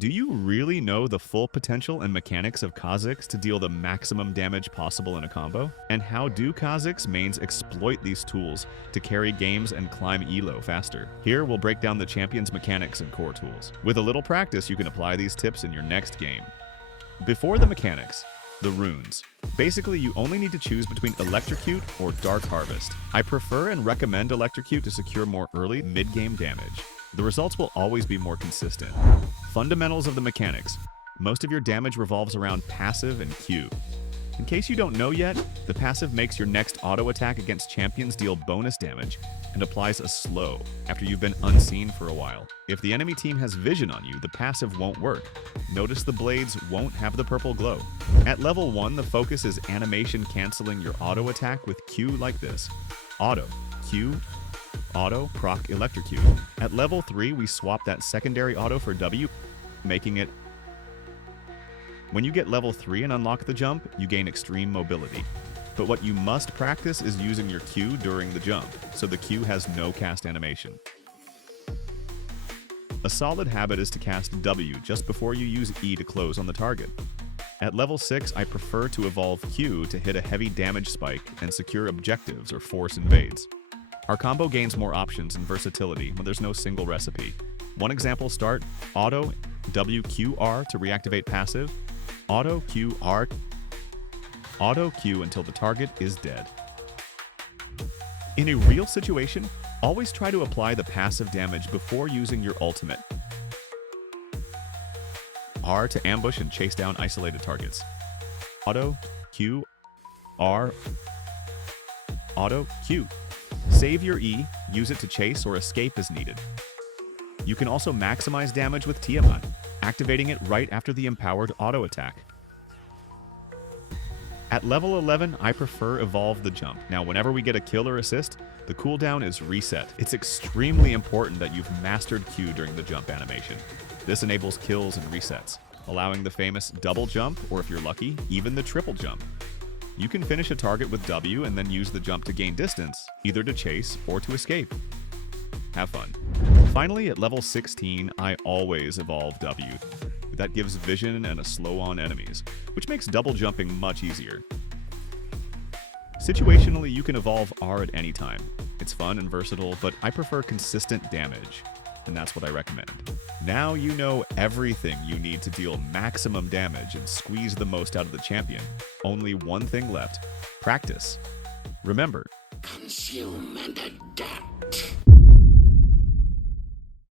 Do you really know the full potential and mechanics of Kha'Zix to deal the maximum damage possible in a combo? And how do Kha'Zix mains exploit these tools to carry games and climb elo faster? Here we'll break down the champion's mechanics and core tools. With a little practice, you can apply these tips in your next game. Before the mechanics, the runes. Basically, you only need to choose between Electrocute or Dark Harvest. I prefer and recommend Electrocute to secure more early mid-game damage. The results will always be more consistent. Fundamentals of the mechanics. Most of your damage revolves around passive and Q. In case you don't know yet, the passive makes your next auto attack against champions deal bonus damage and applies a slow after you've been unseen for a while. If the enemy team has vision on you, the passive won't work. Notice the blades won't have the purple glow. At level 1, the focus is animation canceling your auto attack with Q like this. Auto, Q, auto, proc, electrocute. At level 3, we swap that secondary auto for W, making it. When you get level 3 and unlock the jump, you gain extreme mobility. But what you must practice is using your Q during the jump, so the Q has no cast animation. A solid habit is to cast W just before you use E to close on the target. At level 6, I prefer to evolve Q to hit a heavy damage spike and secure objectives or force invades. Our combo gains more options and versatility when there's no single recipe. One example: start auto WQR to reactivate passive, auto QR, auto Q until the target is dead. In a real situation, always try to apply the passive damage before using your ultimate. R to ambush and chase down isolated targets. Auto Q R auto Q. Save your E, use it to chase or escape as needed. You can also maximize damage with Tiamat, activating it right after the empowered auto attack. At level 11, I prefer Evolve the Jump. Now, whenever we get a kill or assist, the cooldown is reset. It's extremely important that you've mastered Q during the jump animation. This enables kills and resets, allowing the famous double jump, or if you're lucky, even the triple jump. You can finish a target with W and then use the jump to gain distance, either to chase or to escape. Have fun. Finally, at level 16, I always evolve W. That gives vision and a slow on enemies, which makes double jumping much easier. Situationally, you can evolve R at any time. It's fun and versatile, but I prefer consistent damage, and that's what I recommend. Now you know everything you need to deal maximum damage and squeeze the most out of the champion. Only one thing left: practice. Remember, consume and adapt.